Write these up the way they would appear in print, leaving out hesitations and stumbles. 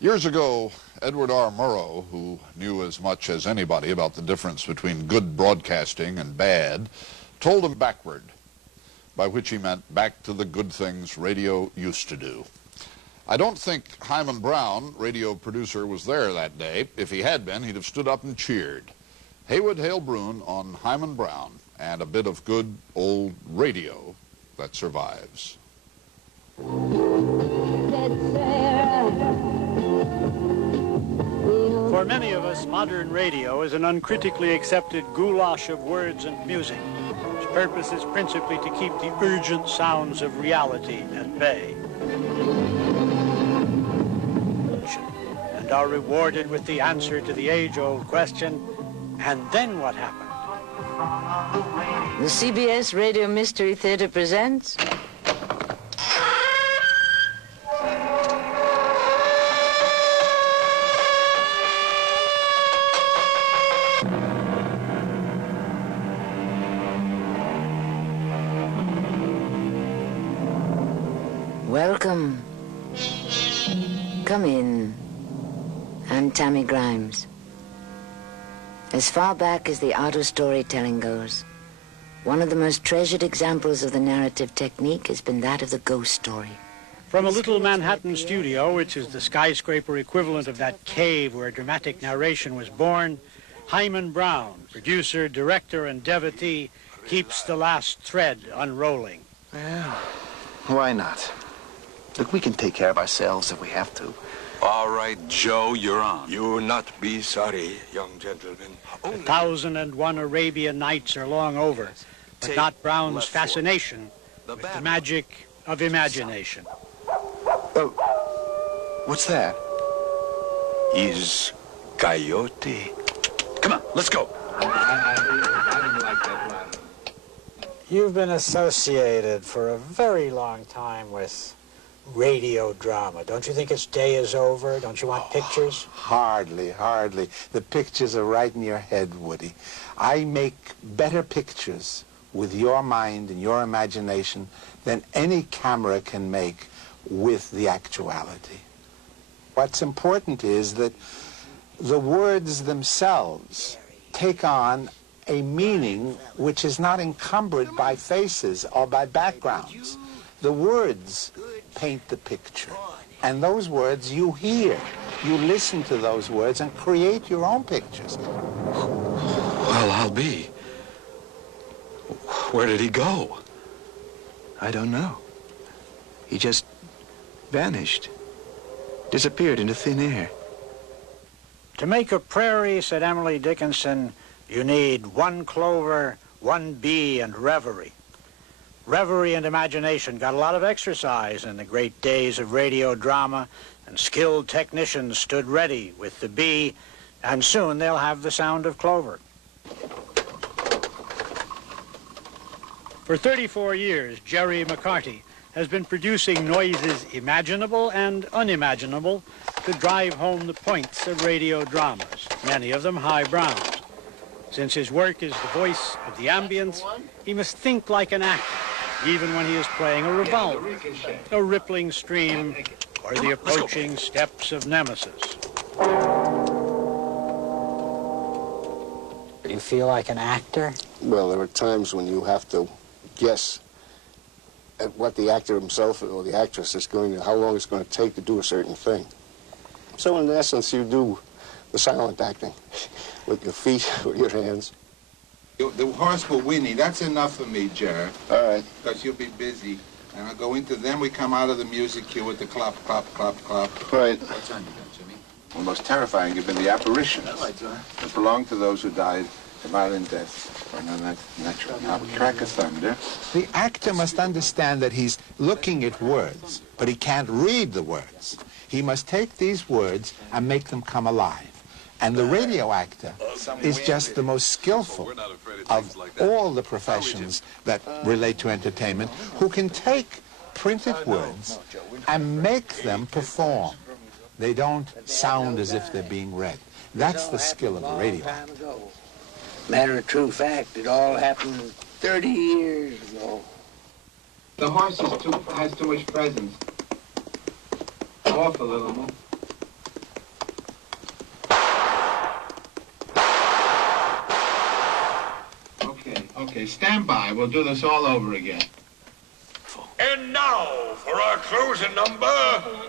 Years ago, Edward R. Murrow, who knew as much as anybody about the difference between good broadcasting and bad, told him backward, by which he meant back to the good things radio used to do. I don't think Hyman Brown, radio producer, was there that day. If he had been, he'd have stood up and cheered. Haywood Hale-Broun on Hyman Brown and a bit of good old radio that survives. For many of us, modern radio is an uncritically accepted goulash of words and music, whose purpose is principally to keep the urgent sounds of reality at bay, and are rewarded with the answer to the age-old question, and then what happened? The CBS Radio Mystery Theater presents... Welcome. Come in. I'm Tammy Grimes. As far back as the art of storytelling goes, one of the most treasured examples of the narrative technique has been that of the ghost story. From a little Manhattan studio, which is the skyscraper equivalent of that cave where dramatic narration was born, Hyman Brown, producer, director, and devotee, keeps the last thread unrolling. Well, why not? Look, we can take care of ourselves if we have to. All right, Joe, you're on. You not be sorry, young gentlemen. 1,001 Arabian Nights are long over, but not Brown's fascination with the magic of imagination. Oh, what's that? Is coyote. Come on, let's go. I didn't like that one. You've been associated for a very long time with radio drama. Don't you think its day is over? Don't you want pictures? Hardly, hardly. The pictures are right in your head, Woody. I make better pictures with your mind and your imagination than any camera can make with the actuality. What's important is that the words themselves take on a meaning which is not encumbered by faces or by backgrounds. The words paint the picture, and those words you hear. You listen to those words and create your own pictures. Well, I'll be. Where did he go? I don't know. He just vanished. Disappeared into thin air. To make a prairie, said Emily Dickinson, you need one clover, one bee, and reverie. Reverie and imagination got a lot of exercise in the great days of radio drama, and skilled technicians stood ready with the bee, and soon they'll have the sound of clover. For 34 years, Jerry McCarty has been producing noises imaginable and unimaginable to drive home the points of radio dramas, many of them high browns. Since his work is the voice of the ambience, he must think like an actor, even when he is playing a revolver, a rippling stream, or the approaching steps of Nemesis. Do you feel like an actor? Well, there are times when you have to guess at what the actor himself or the actress is going to, how long it's going to take to do a certain thing. So in essence, you do the silent acting with your feet, with your hands. The horse will whinny. That's enough for me, Jared. All right. Because you'll be busy. And I'll go into, then we come out of the music cue with the clop, clop, clop, clop. Right. What time you got, Jimmy? Well, most terrifying have been the apparitions that belong to those who died a violent death. Or not natural. Track of thunder. The actor must understand that he's looking at words, but he can't read the words. He must take these words and make them come alive. And the radio actor is just the most skillful of all the professions that relate to entertainment, who can take printed words and make them perform. They don't sound as if they're being read. That's the skill of the radio actor. Matter of true fact, it all happened 30 years ago. The horse has too much presence. Awful little one. Okay, stand by. We'll do this all over again. And now, for our closing number,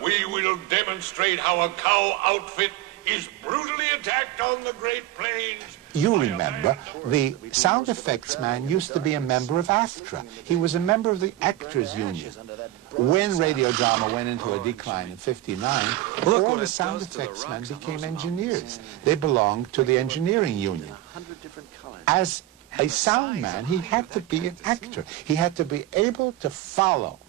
we will demonstrate how a cow outfit is brutally attacked on the Great Plains. You remember, the sound effects man used to be a member of AFTRA. He was a member of the Actors Union. When radio drama went into a decline in '59, all the sound effects men became engineers. They belonged to the engineering union. As a sound man, he had to be an actor. He had to be able to follow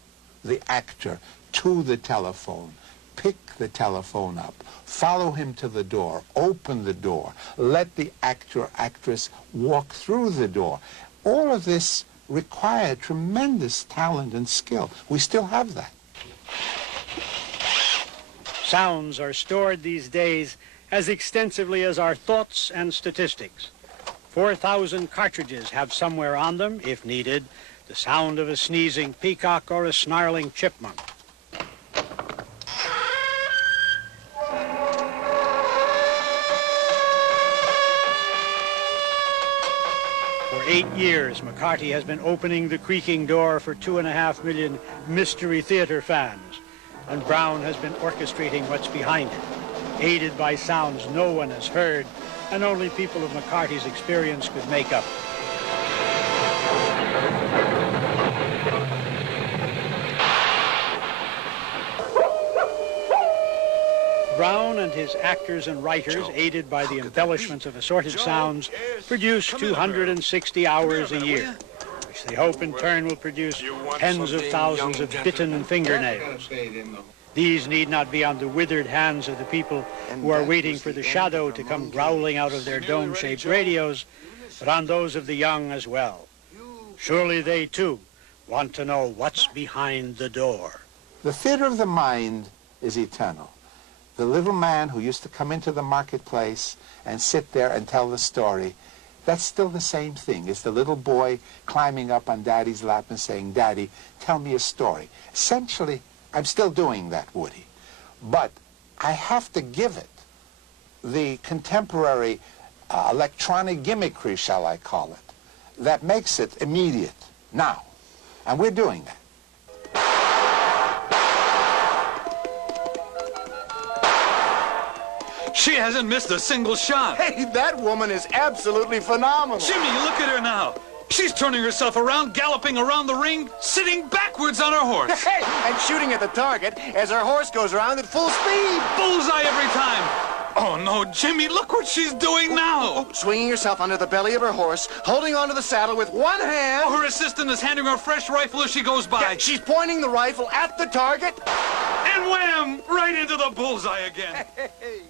the actor to the telephone, pick the telephone up, follow him to the door, open the door, let the actor, actress walk through the door. All of this required tremendous talent and skill. We still have that. Sounds are stored these days as extensively as our thoughts and statistics. 4,000 cartridges have somewhere on them, if needed, the sound of a sneezing peacock or a snarling chipmunk. For 8 years, McCarty has been opening the creaking door for 2.5 million Mystery Theater fans, and Brown has been orchestrating what's behind it, aided by sounds no one has heard and only people of McCarty's experience could make up. Brown and his actors and writers, aided by the embellishments of assorted sounds, produce 260 hours a year, which they hope in turn will produce tens of thousands of bitten fingernails. These need not be on the withered hands of the people who are waiting for the shadow to come growling out of their dome-shaped radios, but on those of the young as well. Surely they, too, want to know what's behind the door. The theater of the mind is eternal. The little man who used to come into the marketplace and sit there and tell the story, that's still the same thing. It's the little boy climbing up on Daddy's lap and saying, Daddy, tell me a story. Essentially, I'm still doing that, Woody. But I have to give it the contemporary electronic gimmickry, shall I call it, that makes it immediate, now. And we're doing that. She hasn't missed a single shot. Hey, that woman is absolutely phenomenal. Jimmy, look at her now. She's turning herself around, galloping around the ring, sitting backwards on her horse. Hey, and shooting at the target as her horse goes around at full speed. Bullseye every time. Oh, no, Jimmy, look what she's doing now. Swinging herself under the belly of her horse, holding onto the saddle with one hand. Oh, her assistant is handing her a fresh rifle as she goes by. Yeah, she's pointing the rifle at the target. And wham! Right into the bullseye again. Hey.